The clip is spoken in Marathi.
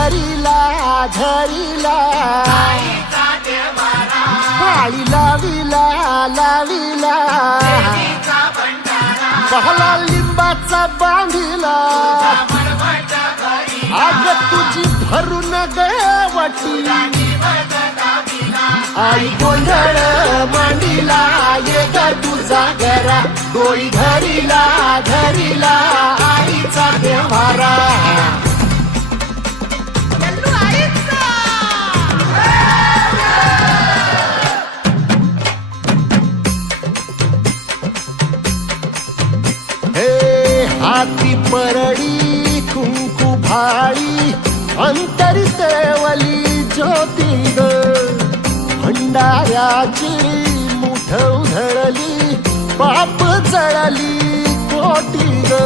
धरिला धरिला पाळी लाविला लाविला पहला लिंबाचा बांधिला आग तुझी भरून गवटी आई गोंधळ मांडिला ये ग तुझा घरा डोळी धरिला धरिला आईचा देवारा हाती परडी कुंकू भाळी अंतरी तेवली ज्योती ग भंडाऱ्याची मुठ उधळली पाप जळली कोटी ग